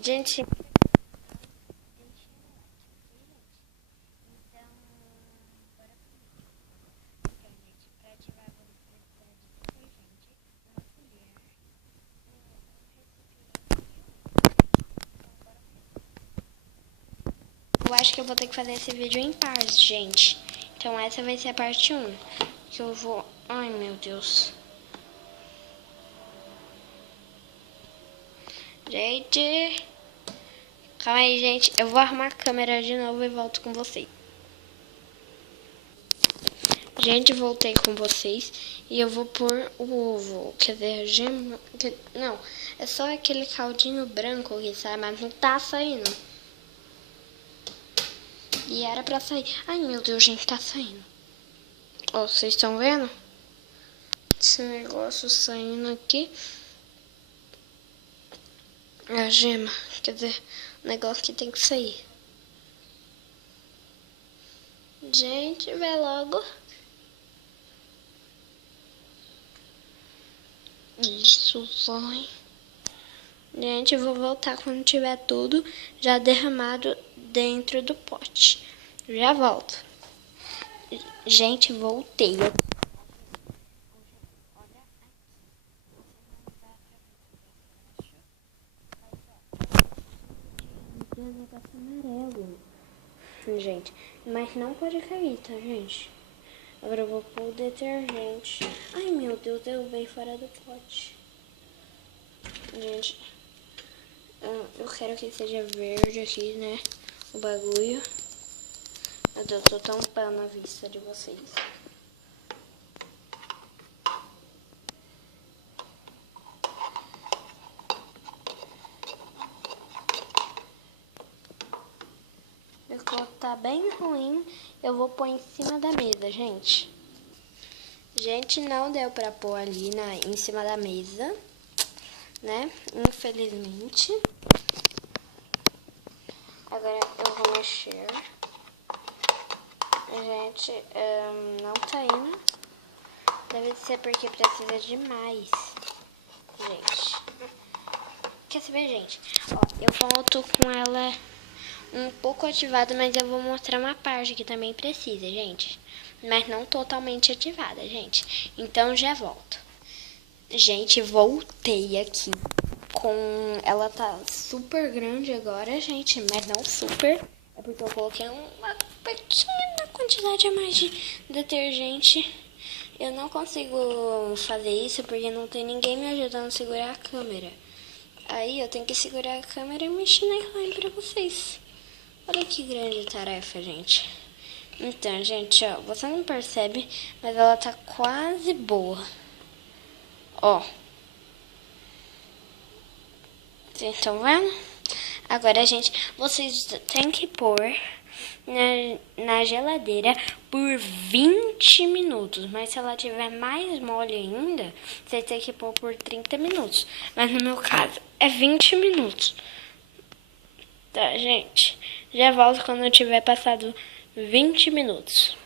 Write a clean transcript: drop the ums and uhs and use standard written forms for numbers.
Gente, eu acho que eu vou ter que fazer esse vídeo em partes, gente. Então essa vai ser a parte 1. Que eu vou... Ai, meu Deus. Gente... Calma aí, gente. Eu vou arrumar a câmera de novo e volto com vocês. Gente, voltei com vocês. E eu vou pôr o ovo. Quer dizer, a gema... Não, é só aquele caldinho branco que sai, mas não tá saindo. E era pra sair. Ai, meu Deus, gente, tá saindo. Ó, vocês estão vendo? Esse negócio saindo aqui. A gema, quer dizer, o negócio que tem que sair. Gente, vê logo. Isso vai. Gente, eu vou voltar quando tiver tudo já derramado dentro do pote. Já volto. Gente, voltei. Tem um negócio amarelo. Gente, mas não pode cair, tá, gente? Agora eu vou pôr o detergente. Ai, meu Deus, derrubei fora do pote. Gente, eu quero que seja verde aqui, né? O bagulho. Meu Deus, eu tô tampando a vista de vocês. Ficou, tá bem ruim. Eu vou pôr em cima da mesa, gente. Gente, não deu pra pôr ali em cima da mesa, né? Infelizmente. Agora eu vou mexer. Gente, não tá indo. Deve ser porque precisa de mais. Gente. Quer saber, gente? Ó, eu volto com ela um pouco ativada, mas eu vou mostrar uma parte que também precisa, gente. Mas não totalmente ativada, gente. Então já volto. Gente, voltei aqui com... Ela tá super grande agora, gente, mas não super. É porque eu coloquei uma pequena quantidade a mais de detergente. Eu não consigo fazer isso porque não tem ninguém me ajudando a segurar a câmera. Aí eu tenho que segurar a câmera e mexer na slime pra vocês. Olha que grande tarefa, gente. Então, gente, ó, você não percebe, mas ela tá quase boa. Ó. Vocês estão vendo? Agora, gente, vocês têm que pôr na geladeira por 20 minutos. Mas se ela tiver mais mole ainda, vocês têm que pôr por 30 minutos. Mas no meu caso, é 20 minutos. Tá, gente? Já volto quando eu tiver passado 20 minutos.